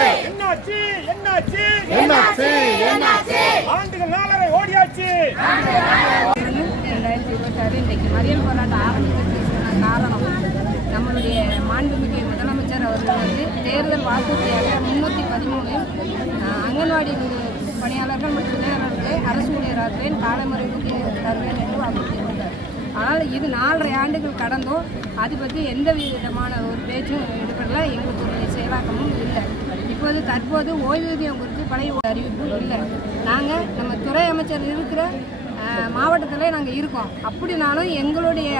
என்னாச்சு என்னாச்சு என்னாச்சு என்னாச்சு ஆண்டுகள் நாளரை ஓடியாச்சு. 2026 இன்றைக்கு மறியல் போராட்டம் ஆரம்பிக்கிறதுக்கான காரணம் நம்மளுடைய மாண்புமிகு முதலமைச்சர் அவர்கள் வந்து தேர்தல் வாக்குறுதியாக 313 அங்கன்வாடி பணியாளர்கள் மற்றும் உதவியாளர்களை அரசு ஊழியராக்குவேன், காலமுறை ஊதியம் தருவேன் என்று வாக்குறுதியிருக்கிறார். ஆனால் இது 4.5 ஆண்டுகள் கடந்தும் அது பற்றி எந்த விதமான ஒரு பேச்சும் எடுப்பதில் எங்களுக்கு ஒரு செயலாக்கமும் இல்லை. தற்போது ஓய்வூதியம் குறித்து பழைய அறிவிப்பு இல்லை. நாங்கள் நம்ம துறை அமைச்சர் இருக்கிற மாவட்டத்தில் நாங்கள் இருக்கோம். அப்படினாலும் எங்களுடைய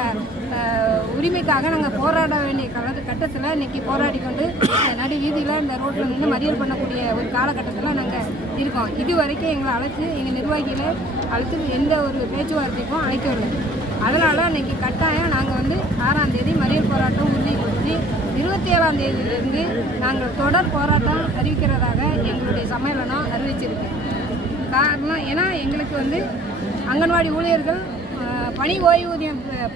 உரிமைக்காக நாங்கள் போராட வேண்டிய கட்டத்தில் இன்றைக்கி போராடி கொண்டு நடு வீதியில் இந்த ரோட்டில் நின்று மறியல் பண்ணக்கூடிய ஒரு காலகட்டத்தில் நாங்கள் இருக்கோம். இது வரைக்கும் எங்களை அழைச்சி எங்கள் நிர்வாகிகளை அழைச்சி எந்த ஒரு பேச்சுவார்த்தைக்கும் அழைக்கவில்லை. அதனால் இன்றைக்கி கட்டாயம் நாங்கள் வந்து 6ஆம் தேதி மறியல் போராட்டம் உறுதிப்படுத்தி 27ஆம் தேதியிலிருந்து நாங்கள் தொடர் போராட்டம் அறிவிக்கிறதாக எங்களுடைய சம்மேளனம் அறிவிச்சிருக்கு. காரணம் ஏன்னா எங்களுக்கு வந்து அங்கன்வாடி ஊழியர்கள்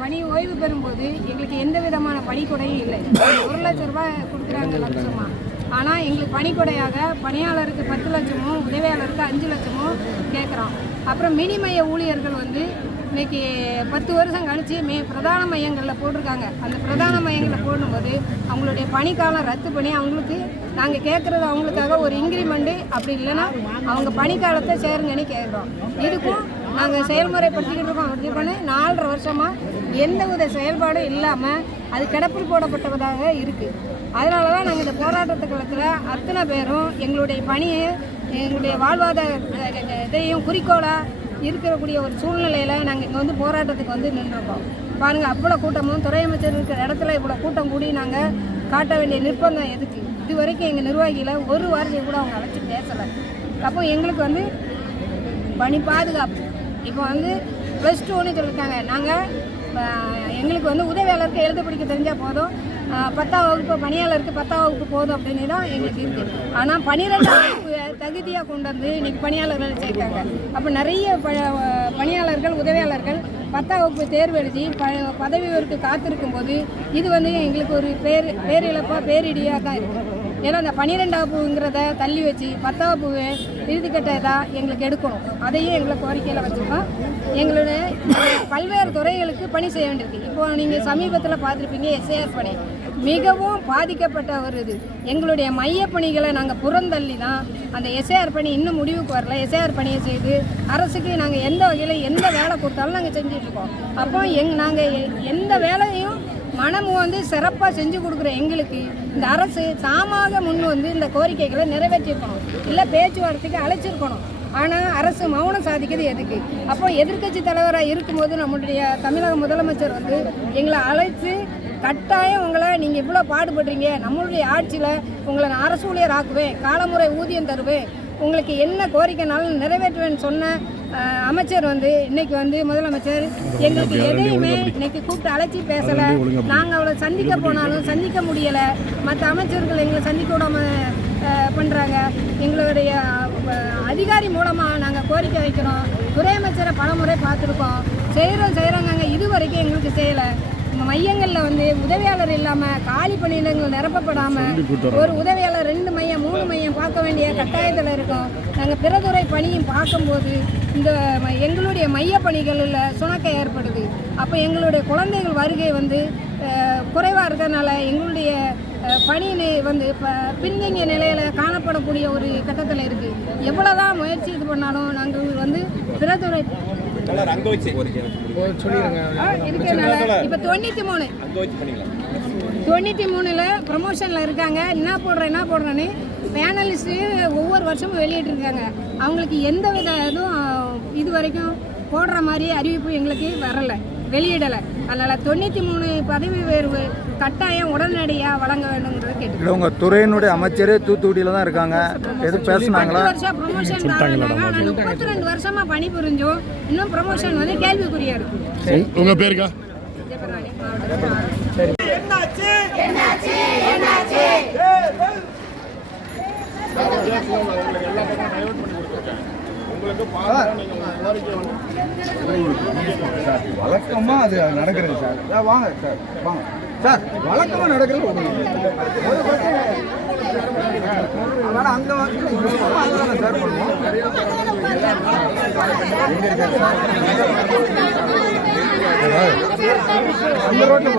பணி ஓய்வு பெறும்போது எங்களுக்கு எந்த விதமான பணிக்கொடையும் இல்லை. 1 லட்சம் ரூபாய் கொடுக்குறாங்க லட்சமாக. ஆனால் எங்களுக்கு பணிக்கொடையாக பணியாளருக்கு 10 லட்சமும் உதவியாளருக்கு 5 லட்சமும் கேட்குறோம். அப்புறம் மினி மைய ஊழியர்கள் வந்து இன்றைக்கி 10 வருஷம் கழித்து பிரதான மையங்களில் போட்டிருக்காங்க. அந்த பிரதான மையங்களில் போடும்போது அவங்களுடைய பணிக்காலம் ரத்து பண்ணி அவங்களுக்கு நாங்கள் கேட்குறது அவங்களுக்காக ஒரு இன்க்ரிமெண்ட்டு, அப்படி இல்லைன்னா அவங்க பணிக்காலத்தை சேருங்கன்னு கேட்குறோம். இதுக்கும் நாங்கள் செயல்முறைப்படுத்திக்கிட்டு இருக்கோம். அப்படி பண்ணி 4.5 வருஷமாக எந்த வித செயல்பாடும் இல்லாமல் அது கிடப்பில் போடப்பட்டதாக இருக்குது. அதனால தான் நாங்கள் இந்த போராட்டத்து காலத்தில் அத்தனை பேரும் எங்களுடைய பணியை எங்களுடைய வாழ்வாதார இதையும் குறிக்கோளாக இருக்கக்கூடிய ஒரு சூழ்நிலையில் நாங்கள் இங்கே வந்து போராட்டத்துக்கு வந்து நின்றுருக்கோம். பாருங்கள், அவ்வளோ கூட்டமும் துறை அமைச்சர் இருக்கிற இடத்துல இவ்வளோ கூட்டம் கூடி நாங்கள் காட்ட வேண்டிய நிர்பந்தம் எதுக்கு? இது வரைக்கும் எங்கள் நிர்வாகிகளை ஒரு வாரத்தை கூட அவங்க அழைச்சி பேசலை. அப்போ எங்களுக்கு வந்து பணி பாதுகாப்பு இப்போ வந்து +2ன்னு சொல்லியிருக்காங்க. நாங்கள் எங்களுக்கு வந்து உதவியாளருக்கு எழுத படிக்க தெரிஞ்சால் போதும், 10ஆம் வகுப்பு பணியாளருக்கு 10ஆம் வகுப்பு போதும் அப்படின்னு தான் எங்களுக்கு இருக்குது. ஆனால் 12ஆம் வகுப்பு தகுதியாக கொண்டு வந்து இன்றைக்கி பணியாளர்கள் சேர்க்காங்க. அப்போ நிறைய பணியாளர்கள் உதவியாளர்கள் 10ஆம் வகுப்பு தேர்வு எழுதி பதவி உயர்வுக்கு காத்திருக்கும் போது இது வந்து எங்களுக்கு ஒரு பேரிழப்பாக பேரிடியாக தான் இருக்குது. ஏன்னா அந்த 12ஆம் வகுப்புங்கிறத தள்ளி வச்சு 10ஆம் வகுப்பு இறுதிக்கட்டதாக எங்களுக்கு எடுக்கணும். அதையும் எங்களை கோரிக்கையில் வச்சுருக்கோம். எங்களுடைய பல்வேறு துறைகளுக்கு பணி செய்ய வேண்டியிருக்கு. இப்போ நீங்கள் சமீபத்தில் பார்த்துருப்பீங்க, எஸ்ஏஆர் பணி மிகவும் பாதிக்கப்பட்ட ஒரு இது. எங்களுடைய மையப்பணிகளை நாங்கள் புறந்தள்ளி தான் அந்த எஸ்ஏஆர் பணி இன்னும் முடிவுக்கு வரல. எஸ்ஏஆர் பணியை செய்து அரசுக்கு நாங்கள் எந்த வகையில் எந்த வேலை கொடுத்தாலும் நாங்கள் செஞ்சிட்ருக்கோம். அப்போ நாங்கள் எந்த வேலையும் மனமும் வந்து சிறப்பாக செஞ்சு கொடுக்குற எங்களுக்கு இந்த அரசு தாமாக முன் வந்து இந்த கோரிக்கைகளை நிறைவேற்றிருக்கணும், இல்லை பேச்சுவார்த்தைக்கு அழைச்சிருக்கணும். ஆனால் அரசு மௌனம் சாதிக்கிறது எதுக்கு? அப்போ எதிர்க்கட்சி தலைவராக இருக்கும்போது நம்மளுடைய தமிழக முதலமைச்சர் வந்து எங்களை அழைத்து கட்டாயம் உங்களை நீங்கள் இவ்வளோ பாடுபடுறீங்க, நம்மளுடைய ஆட்சியில் உங்களை நான் அரசு ஊழியர் ஆக்குவேன், காலமுறை ஊதியம் தருவேன், உங்களுக்கு என்ன கோரிக்கைனாலும் நிறைவேற்றுவேன்னு சொன்ன அமைச்சர் வந்து இன்னைக்கு வந்து முதலமைச்சர் எங்களுக்கு எதையுமே இன்னைக்கு கூப்பிட்டு அழைச்சி பேசலை. நாங்கள் அவளை சந்திக்க போனாலும் சந்திக்க முடியலை. மற்ற அமைச்சர்கள் எங்களை சந்திக்க விடாமல் பண்ணுறாங்க. எங்களுடைய அதிகாரி மூலமாக நாங்கள் கோரிக்கை வைக்கிறோம். துறை அமைச்சரை பலமுறை பார்த்துருக்கோம், செய்கிறோம். நாங்கள் இது வரைக்கும் எங்களுக்கு செய்யலை. மையங்களில் வந்து உதவியாளர் இல்லாமல் காலி பணியிடங்கள் நிரப்பப்படாமல் ஒரு உதவியாளர் 2 மையம் 3 மையம் பார்க்க வேண்டிய கட்டாயத்தில் இருக்கோம். நாங்கள் பிறதுறை பணியும் பார்க்கும்போது இந்த எங்களுடைய மைய பணிகளில் சுணக்கம் ஏற்படுது. அப்போ எங்களுடைய குழந்தைகள் வருகை வந்து குறைவாக இருக்கிறதுனால எங்களுடைய பணி வந்து பின்தங்கிய நிலையில் காணப்படக்கூடிய ஒரு கட்டத்தில் இருக்குது. எவ்வளோதான் முயற்சி இது பண்ணாலும் நாங்கள் வந்து பிறதுறை இப்போ 93 ப்ரமோஷனில் இருக்காங்க. என்ன போடுறேன்னு பேனலிஸ்ட்டு ஒவ்வொரு வருஷமும் வெளியிட்டிருக்காங்க. அவங்களுக்கு எந்த வித இதுவும் இது வரைக்கும் போடுற மாதிரி அறிவிப்பு எங்களுக்கு வரலை, வெளியிடலை. அதனால் 93 பதவி உயர்வு கட்டாயம் உடனடியாக வழங்க வேண்டும்ன்றது கேட்டு. உங்கள் துறையினுடைய அமைச்சரே தூத்துக்குடியில் தான் இருக்காங்க, எது பேசுனாங்களா? 10 வருஷம் ப்ரொமோஷன் தாங்க. 32 வருஷமாக பணி புரிஞ்சோம், இன்னும் ப்ரொமோஷன் வந்து கேள்விக்குறியாக இருக்குது. உங்கள் பேருக்கா? என்னாச்சு என்னாச்சு என்னாச்சு வழக்கமாக அது நடக்கிறது சார். வாங்க சார், வாங்க சார், வழக்கமாக நடக்கிறது அதனால அங்கே வந்து அங்கே சார் பண்ணுவோம். அந்த ரோட்டில்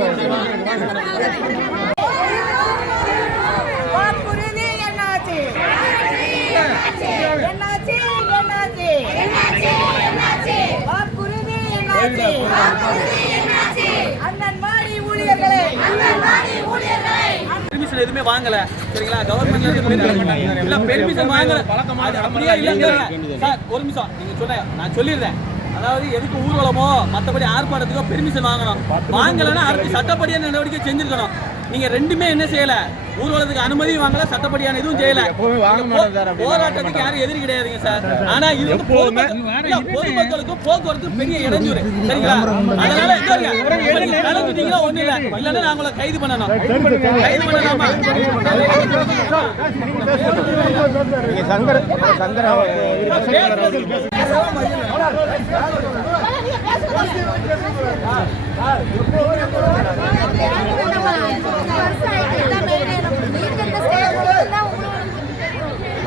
வாக்குறுதி என்னாச்சு என்னாச்சு என்னாச்சு வாக்குறுதி என்னாச்சு அங்கன்வாடி ஊழியர்களே பெர்மிஷன் எதுவுமே வாங்கல சரிங்களா கவர்மெண்ட்ல இருந்து இல்ல பெர்மிஷன் வாங்கல அது அப்படியே இல்லங்க சார் ஒரு நிமிஷம் நீங்க சொன்ன நான் சொல்லிடுறேன் அதாவது எதுக்கு ஊர்வலமோ மற்றபடி ஆர்ப்பாட்டத்துக்கோ பெர்மிஷன் வாங்கணும் வாங்கலைன்னா அடுத்து சட்டப்படியான நடவடிக்கை செஞ்சிருக்கணும் நீங்க ரெண்டுமே என்ன செய்யல ஊர்வலத்துக்கு அனுமதியும் வாங்கல சட்டப்படியான எதுவும் செய்யல போராட்டத்துக்கு யாரும் எதிரி கிடையாதுங்க சார் ஆனா இது வந்து பொதுமக்களுக்கும் போக்குவரத்துக்கு பெரிய இடைஞ்சூறு சரிங்களா அதனால கலந்துட்டீங்கன்னா ஒண்ணு இல்ல இல்லன்னா நான் உங்களை கைது பண்ணணும் கைது பண்ணலாமா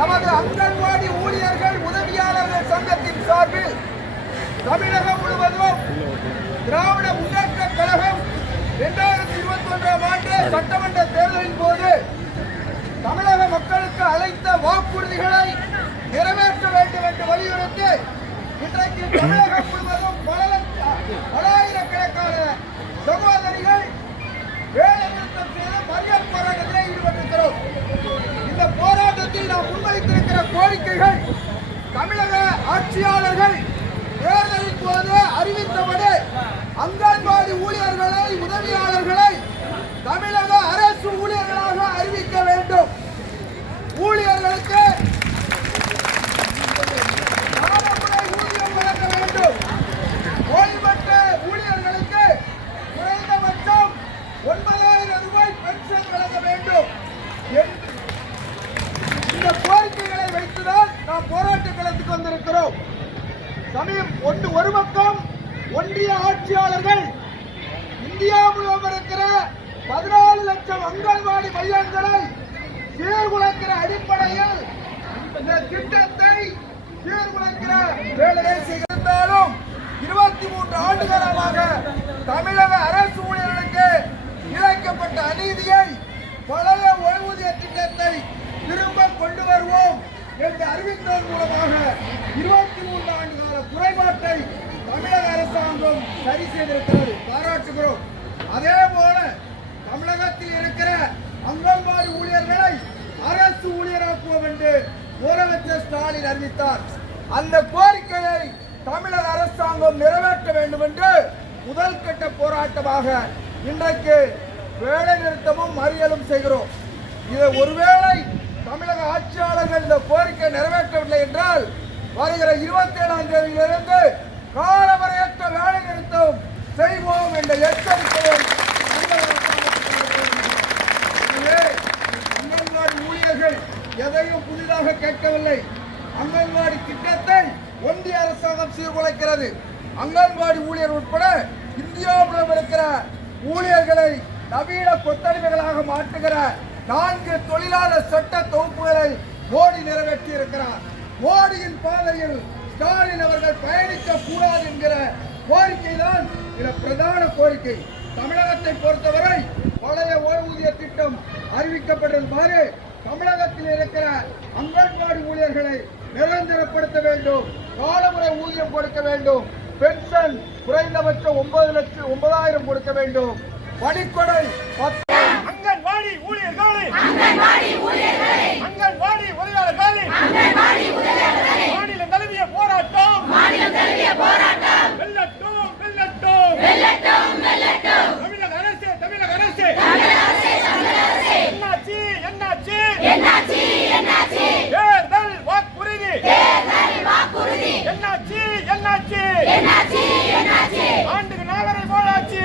நமது அங்கன்வாடி ஊழியர்கள் உதவியாளர்கள் சங்கத்தின் சார்பில் தமிழகம் முழுவதும் திராவிட முன்னேற்ற கழகம் 2021ஆம் ஆண்டு சட்டமன்ற தேர்தலின் போது தமிழக மக்களுக்கு அளித்த வாக்குறுதிகளை நிறைவேற்ற வேண்டும் என்று வலியுறுத்தி இன்றைக்கு தமிழகம் முழுவதும் பலாயிரக்கணக்கான சகோதரிகள் வேலை நிறுத்தம் செய்து மறியல் போராட்டத்தில் ஈடுபட்டிருக்கிறோம். இந்த போராட்டத்தில் நாம் முன்வைத்திருக்கிற கோரிக்கைகள் தமிழக ஆட்சியாளர்கள் தேர்தலின் போது அறிவித்தபடி அங்கன்வாடி ஊழியர்களை உதவியாளர்களை தமிழக அரசு ஊழியர்களாக அறிவிக்க வேண்டும். ஊழியர்களுக்கு காலமுறை ஊதியம் வழங்க வேண்டும். ஓய்வு பெற்ற ஊழியர்களுக்கு குறைந்தபட்சம் 9,000 ரூபாய் பென்ஷன் வழங்க வேண்டும். இந்த கோரிக்கைகளை வைத்துதான் நாம் போராட்ட களத்துக்கு வந்திருக்கிறோம். ஒரு பக்கம் ஒன்றிய ஆட்சியாளர்கள் இந்தியா முழுவதும் இருக்கிற 14 லட்சம் அங்கன்வாடி மையங்களை சீர்குலைக்கிற அடிப்படையில் இந்த திட்டத்தை சீர்குலைக்கிற வேலையை செய்திருந்தாலும் 23 ஆண்டுகாலமாக தமிழக அரசு ஊழியர்களுக்கு இழைக்கப்பட்ட அநீதியை பழைய ஓய்வூதிய திட்டத்தை திரும்ப கொண்டு வருவோம் என்று அறிவித்ததன் மூலமாக 23 ஆண்டு கால குறைபாட்டை தமிழக அரசாங்கம் சரி செய்திருக்கிறது, பாராட்டுகிறோம். அதே போல தமிழகத்தில் இருக்கிற அங்கன்வாடி ஊழியர்களை அரசு ஊழியராக்குவோம் என்று முதலமைச்சர் ஸ்டாலின் அறிவித்தார். அந்த கோரிக்கையை தமிழக அரசாங்கம் நிறைவேற்ற வேண்டும் என்று முதல் கட்ட போராட்டமாக இன்றைக்கு வேலை நிறுத்தமும் மறியலும் செய்கிறோம். இதை ஒருவேளை தமிழக ஆட்சியாளர்கள் இந்த கோரிக்கை நிறைவேற்றவில்லை என்றால் வருகிற 27ஆம் தேதியிலிருந்து காலவரையற்ற வேலை நிறுத்தம் செய்வோம் என்ற எச்சரிக்கையை அங்கன்வாடி ஊழியர்கள் எதையும் புதிதாக கேட்கவில்லை. அங்கன்வாடி திட்டத்தை ஒன்றிய அரசாங்கம் சீர்குலைக்கிறது. அங்கன்வாடி ஊழியர் உட்பட இந்தியாவில் இருக்கிற ஊழியர்களை நவீன கொத்தடிமைகளாக மாற்றுகிற 4 தொழிலாளர் சட்ட தொகுப்புகளை மோடி நிறைவேற்றி இருக்கிறார். மோடியின் பாதையில் ஸ்டாலின் அவர்கள் பயணிக்க கூடாது என்கிற கோரிக்கை தான் பிரதான கோரிக்கை. தமிழகத்தை பொறுத்தவரை பழைய ஓய்வூதிய திட்டம் அறிவிக்கப்பட்டிருப்பாரு. தமிழகத்தில் இருக்கிற அங்கன்வாடி ஊழியர்களை நிரந்தரப்படுத்த வேண்டும், காலமுறை ஊதியம் கொடுக்க வேண்டும், பென்ஷன் குறைந்தபட்சம் 9,000 கொடுக்க வேண்டும், பணிக்கொடை அங்கன்வாடி ஊழியர்களை அங்கன்வாடி உதவியாளர்களை மாநிலம் தழுவிய போராட்டம் வெல்லட்டும் தமிழக அரசு என்னாச்சு தேர்தல் வாக்குறுதி என்னாச்சு ஆண்டுக்கு 4.5 போலாச்சு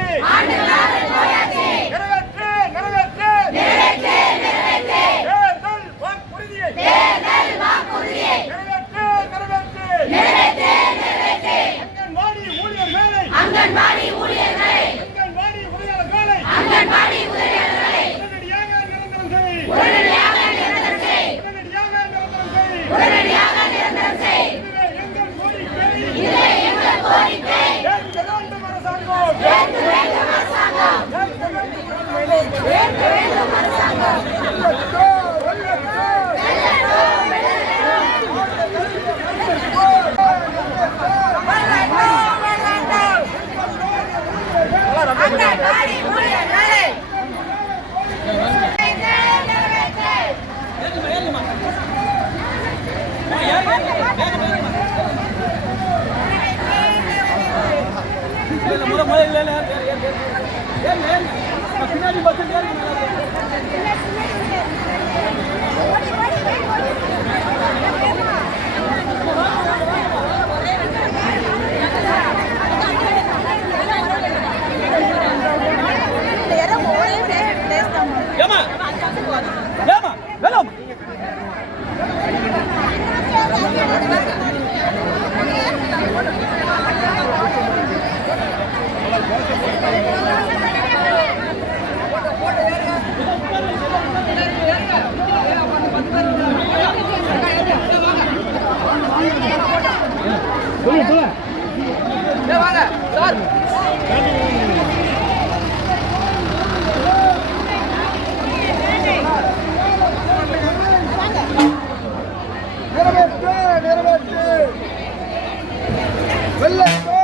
நிறைவேற்று தேர்தல் வாக்குறுதியை நிறைவேற்று அங்கன்வாடி ஊழியர்களை அங்கன்வாடி உதவியாளர்களை உடனடியாக நிரந்தரம் செய் இல்ல முத இல்ல ஏன் பின்னாடி பஸ் ஏமா ஏமா வேலாம் வாங்க சார் நிறைவேற்று வெள்ளத்தோ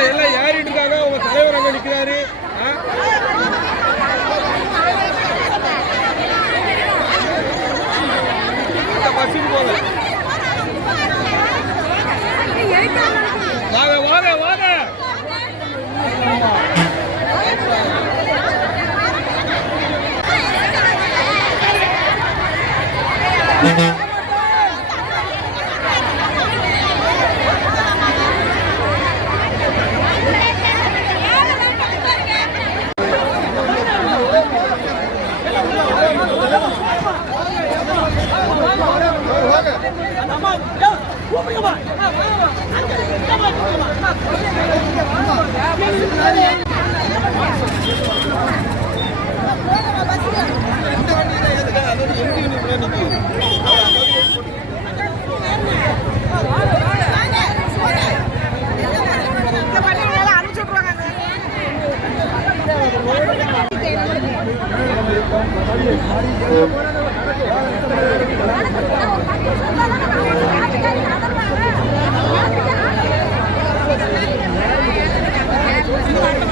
எல்லாம் யாரிட்டு இருக்காங்க உங்க தலைவர் அங்க நிக்கிறாரு பஸ்ஸுக்கு போங்க வாங்க வாங்க வாங்க Thank you.